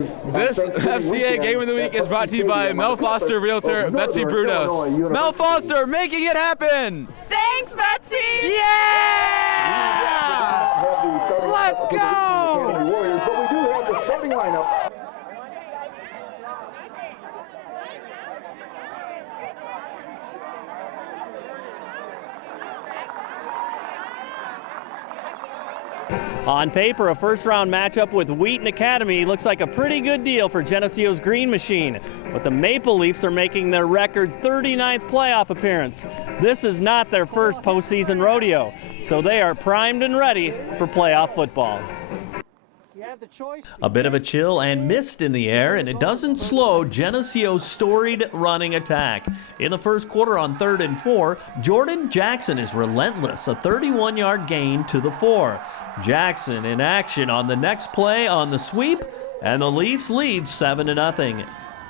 This FCA Game of the Week is brought to you by Mel Foster Realtor, Betsy Brudos. Mel Foster making it happen! Thanks, Betsy! Yeah! Let's go! But we do have the starting lineup. On paper, a first-round matchup with Wheaton Academy looks like a pretty good deal for Geneseo's Green Machine, but the Maple Leafs are making their record 39th playoff appearance. This is not their first postseason rodeo, so they are primed and ready for playoff football. A bit of a chill and mist in the air, and it doesn't slow Geneseo's storied running attack. In the first quarter on 3rd and 4, Jordan Jackson is relentless, a 31-yard gain to the 4. Jackson in action on the next play on the sweep, and the Leafs lead 7-0.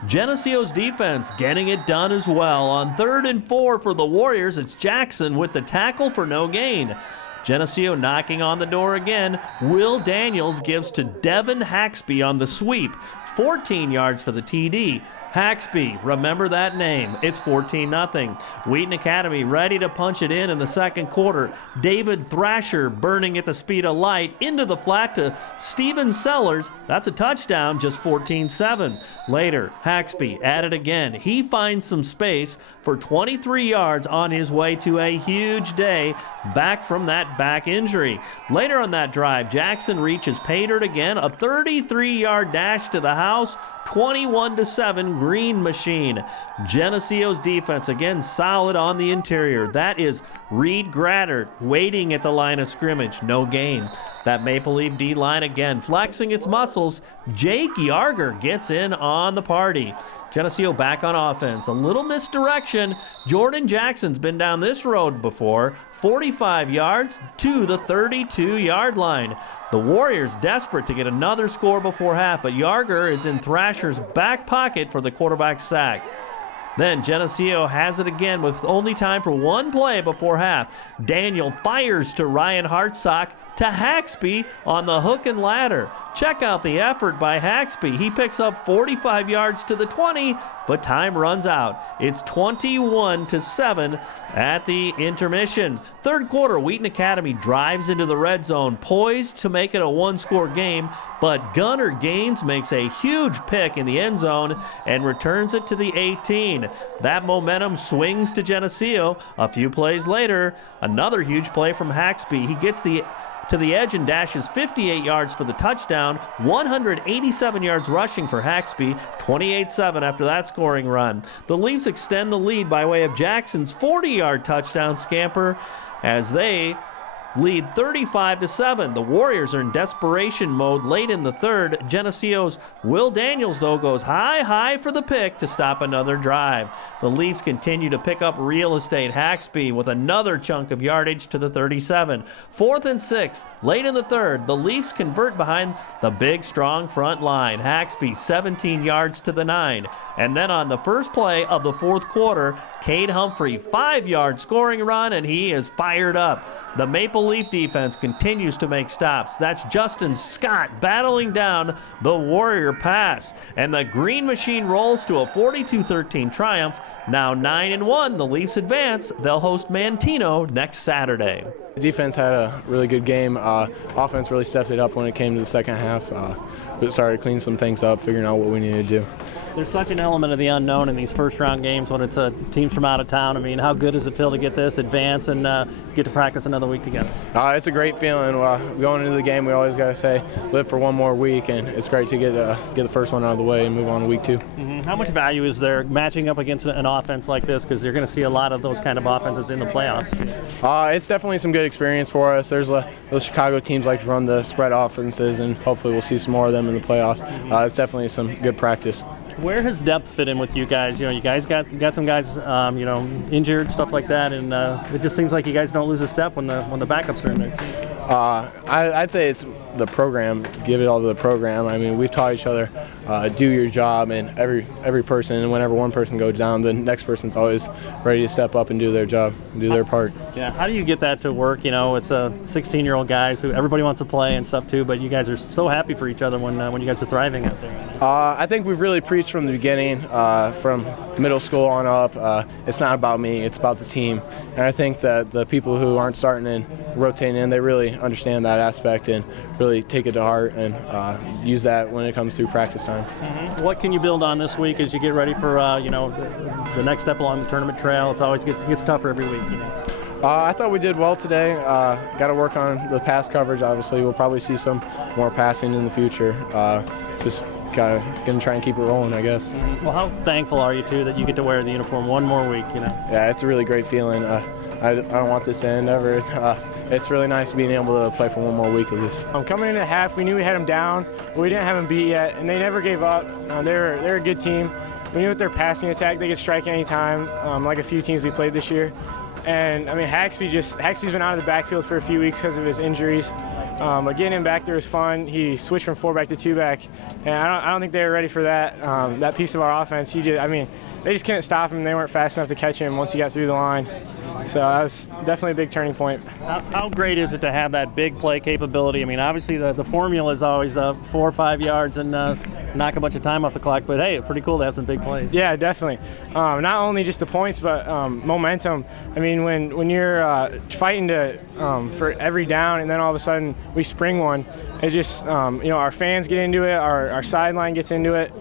Geneseo's defense getting it done as well. On 3rd and 4 for the Warriors, it's Jackson with the tackle for no gain. Geneseo knocking on the door again. Will Daniels gives to Devin Haxby on the sweep. 14 yards for the TD. Haxby, remember that name. It's 14-0. Wheaton Academy ready to punch it in the second quarter. David Thrasher burning at the speed of light into the flat to Steven Sellers. That's a touchdown, just 14-7. Later, Haxby at it again. He finds some space for 23 yards on his way to a huge day back from that back injury. Later on that drive, Jackson reaches pay dirt again. A 33-yard dash to the house. 21-7 Green Machine. Geneseo's defense again solid on the interior. That is Reed Graddert waiting at the line of scrimmage. No gain. That Maple Leaf D-line again flexing its muscles. Jake Yarger gets in on the party. Geneseo back on offense. A little misdirection. Jordan Jackson's been down this road before. 45 yards to the 32-yard line. The Warriors desperate to get another score before half, but Yarger is in Thrasher's back pocket for the quarterback sack. Then Geneseo has it again with only time for one play before half. Daniel fires to Ryan Hartsock to Haxby on the hook and ladder. Check out the effort by Haxby. He picks up 45 yards to the 20, but time runs out. It's 21-7 at the intermission. Third quarter, Wheaton Academy drives into the red zone, poised to make it a one-score game, but Gunnar Gaines makes a huge pick in the end zone and returns it to the 18. That momentum swings to Geneseo. A few plays later, another huge play from Haxby. He gets to the edge and dashes 58 yards for the touchdown, 187 yards rushing for Haxby, 28-7 after that scoring run. The Leafs extend the lead by way of Jackson's 40-yard touchdown scamper as they lead 35-7. The Warriors are in desperation mode late in the third. Geneseo's Will Daniels, though, goes high for the pick to stop another drive. The Leafs continue to pick up real estate. Haxby with another chunk of yardage to the 37. 4th and 6, late in the third. The Leafs convert behind the big, strong front line. Haxby 17 yards to the 9. And then on the first play of the fourth quarter, Cade Humphrey, 5-yard scoring run, and he is fired up. The Maple Leaf defense continues to make stops. That's Justin Scott battling down the Warrior pass. And the Green Machine rolls to a 42-13 triumph. Now 9-1, the Leafs advance. They'll host Mantino next Saturday. The defense had a really good game. Offense really stepped it up when it came to the second half. We started cleaning some things up, figuring out what we needed to do. There's such an element of the unknown in these first-round games when it's teams from out of town. I mean, how good does it feel to get this, advance, and get to practice another week together? It's a great feeling. Going into the game, we always got to say, live for one more week, and it's great to get the first one out of the way and move on to week 2. Mm-hmm. How much value is there matching up against an offense like this? Because you're going to see a lot of those kind of offenses in the playoffs. It's definitely some good experience for us. There's those Chicago teams like to run the spread offenses, and hopefully we'll see some more of them in the playoffs. It's definitely some good practice. Where has depth fit in with you guys? You know, you guys got some guys, injured, stuff like that, and it just seems like you guys don't lose a step when the backups are in there. I'd say it's the program, give it all to the program. I mean, we've taught each other, do your job, and every person, and whenever one person goes down, the next person's always ready to step up and do their job, and do their part. Yeah, how do you get that to work, you know, with 16-year-old guys who everybody wants to play and stuff too, but you guys are so happy for each other when you guys are thriving out there? I think we've really preached from the beginning, from middle school on up. It's not about me, it's about the team. And I think that the people who aren't starting and rotating in, they really understand that aspect and really take it to heart and use that when it comes to practice time. Mm-hmm. What can you build on this week as you get ready for you know, the next step along the tournament trail? It's always gets tougher every week, you know. I thought we did well today. Got to work on the pass coverage, obviously. We'll probably see some more passing in the future. Just going to try and keep it rolling, I guess. Mm-hmm. Well, how thankful are you, too, that you get to wear the uniform one more week, you know? Yeah, it's a really great feeling. I don't want this to end ever. It's really nice being able to play for one more week of this. Coming into half, we knew we had them down, but we didn't have them beat yet, and they never gave up. They're a good team. We knew with their passing attack, they could strike any time, like a few teams we played this year. And I mean, Haxby's been out of the backfield for a few weeks because of his injuries. But getting him back there was fun. He switched from 4-back to 2-back, and I don't think they were ready for that. That piece of our offense. They just couldn't stop him. They weren't fast enough to catch him once he got through the line. So that was definitely a big turning point. How great is it to have that big play capability? I mean, obviously the formula is always 4 or 5 yards and knock a bunch of time off the clock, but hey, it's pretty cool to have some big plays. Yeah, definitely. Not only just the points, but momentum. I mean, when you're fighting for every down, and then all of a sudden we spring one, it just you know, our fans get into it, our sideline gets into it.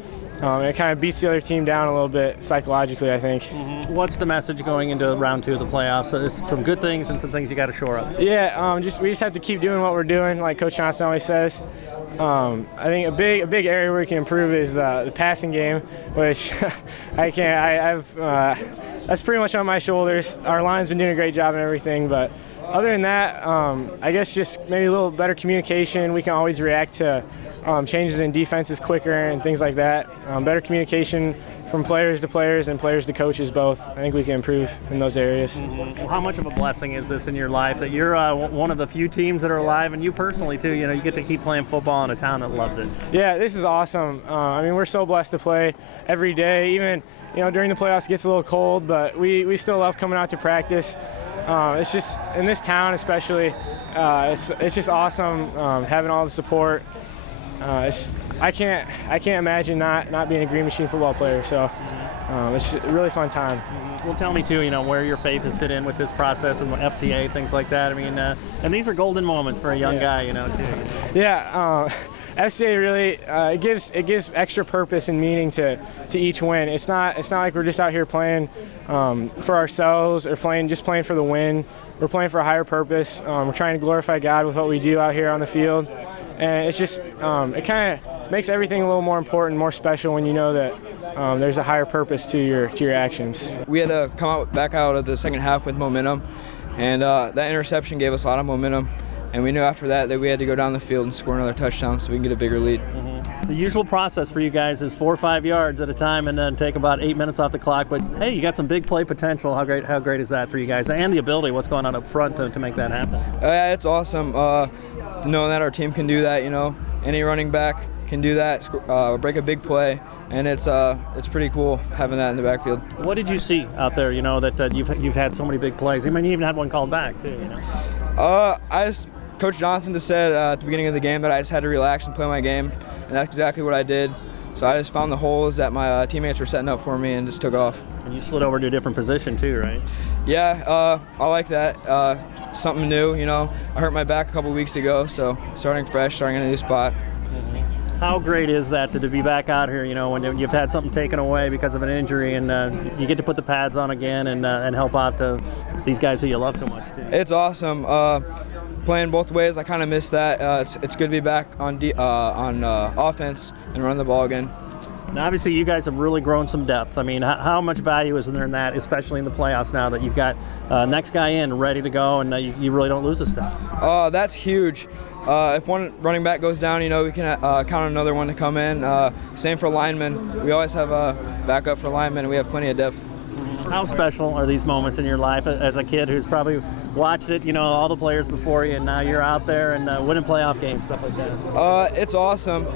It kind of beats the other team down a little bit psychologically, I think. Mm-hmm. What's the message going into round 2 of the playoffs? Some good things and some things you got to shore up. Yeah, we just have to keep doing what we're doing, like Coach Johnson always says. I think a big area where we can improve is the passing game, which that's pretty much on my shoulders. Our line's been doing a great job and everything, but other than that, I guess just maybe a little better communication. We can always react to changes in defenses quicker and things like that. Better communication from players to players and players to coaches both. I think we can improve in those areas. Mm-hmm. Well, how much of a blessing is this in your life that you're one of the few teams that are alive, and you personally too, you know, you get to keep playing football in a town that loves it? Yeah, this is awesome. I mean, we're so blessed to play every day. Even, you know, during the playoffs it gets a little cold, but we still love coming out to practice. It's just, in this town especially, it's just awesome having all the support. I can't imagine not being a Green Machine football player. So it's a really fun time. Well, tell me too, you know, where your faith has fit in with this process and FCA, things like that. I mean, and these are golden moments for a young guy, you know, too. Yeah, FCA really it gives extra purpose and meaning to each win. It's not like we're just out here playing for ourselves or just playing for the win. We're playing for a higher purpose. We're trying to glorify God with what we do out here on the field. And it's just, it kind of makes everything a little more important, more special when you know that there's a higher purpose to your actions. We had to come back out of the second half with momentum, and that interception gave us a lot of momentum. And we knew after that we had to go down the field and score another touchdown so we can get a bigger lead. Mm-hmm. The usual process for you guys is 4 or 5 yards at a time and then take about 8 minutes off the clock. But hey, you got some big play potential. How great is that for you guys? And the ability, what's going on up front to make that happen? Yeah, it's awesome. Knowing that our team can do that, you know, any running back can do that, break a big play, and it's pretty cool having that in the backfield. What did you see out there? You know that you've had so many big plays. I mean, you even had one called back too. You know. Coach Johnson just said at the beginning of the game that I just had to relax and play my game, and that's exactly what I did. So I just found the holes that my teammates were setting up for me and just took off. And you slid over to a different position too, right? Yeah, I like that. Something new, you know. I hurt my back a couple weeks ago, so starting fresh, starting in a new spot. Mm-hmm. How great is that to be back out here, you know, when you've had something taken away because of an injury, and you get to put the pads on again and help out these guys who you love so much too? It's awesome. Playing both ways, I kind of miss that. It's good to be back on offense and running the ball again. Now, obviously, you guys have really grown some depth. I mean, how much value is there in that, especially in the playoffs now that you've got next guy in ready to go and you really don't lose a step? That's huge. If one running back goes down, you know, we can count on another one to come in. Same for linemen. We always have a backup for linemen, and we have plenty of depth. How special are these moments in your life as a kid who's probably watched it, all the players before you, and now you're out there and winning playoff games, stuff like that? It's awesome.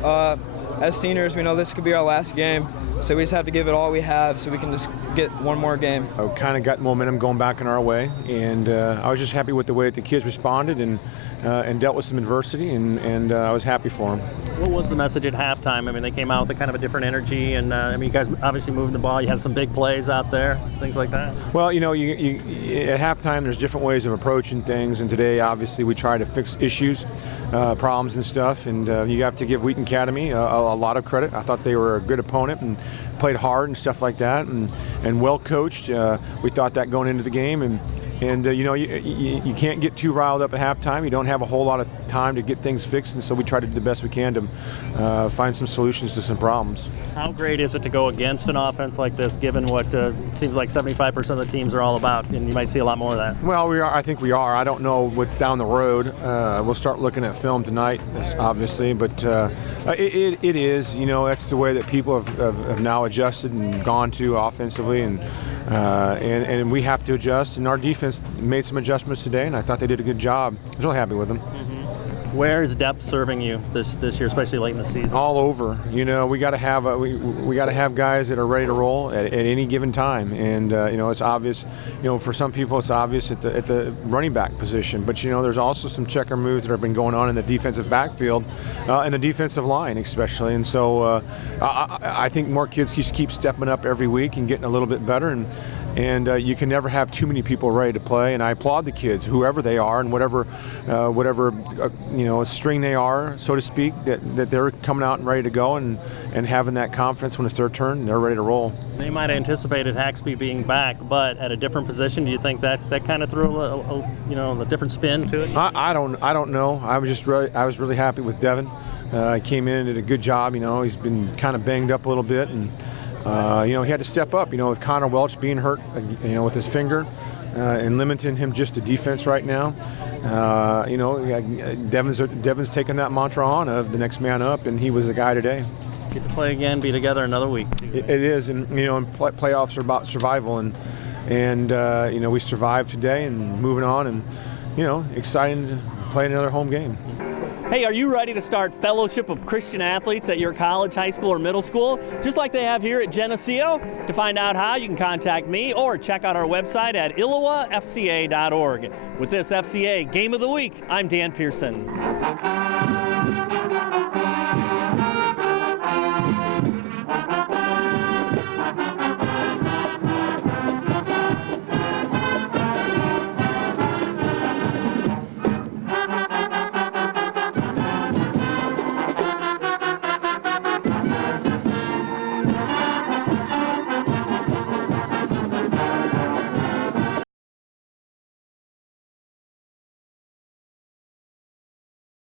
As seniors, we know this could be our last game, so we just have to give it all we have so we can just get one more game. I kind of got momentum going back in our way, and I was just happy with the way that the kids responded and dealt with some adversity, and I was happy for them. What was the message at halftime? I mean, they came out with a kind of a different energy, and you guys obviously moving the ball. You had some big plays out there, things like that. Well, you at halftime, there's different ways of approaching things, and today, obviously, we try to fix issues, problems and stuff, and you have to give Wheaton Academy a lot of credit. I thought they were a good opponent and played hard and stuff like that, and well coached. We thought that going into the game, and you can't get too riled up at halftime. You don't have a whole lot of time to get things fixed, and so we try to do the best we can to find some solutions to some problems. How great is it to go against an offense like this, given what seems like 75% of the teams are all about, and you might see a lot more of that? Well, I think we are. I don't know what's down the road. We'll start looking at film tonight, obviously, but it is. That's the way that people have now adjusted and gone to offensively, and we have to adjust, and our defense made some adjustments today, and I thought they did a good job. I was really happy with them. Mm-hmm. Where is depth serving you this year, especially late in the season? All over. We got to have we got to have guys that are ready to roll at any given time, and it's obvious. For some people, it's obvious at the running back position, but there's also some checker moves that have been going on in the defensive backfield and the defensive line, especially. And so I think more kids just keep stepping up every week and getting a little bit better, and you can never have too many people ready to play. And I applaud the kids, whoever they are, and whatever string they are, so to speak, that they're coming out and ready to go and having that confidence when it's their turn and they're ready to roll. They might have anticipated Haxby being back, but at a different position. Do you think that kind of threw a different spin to it? I don't know. I was really happy with Devin. He came in and did a good job. He's been kind of banged up a little bit, and he had to step up. With Connor Welch being hurt, with his finger. And limiting him just to defense right now. Devin's taken that mantra on of the next man up, and he was the guy today. Get to play again, be together another week. It is, and playoffs are about survival, and we survived today and moving on, and exciting to play another home game. Hey, are you ready to start Fellowship of Christian Athletes at your college, high school, or middle school, just like they have here at Geneseo? To find out how, you can contact me or check out our website at ILLOWAFCA.org. With this FCA Game of the Week, I'm Dan Pearson.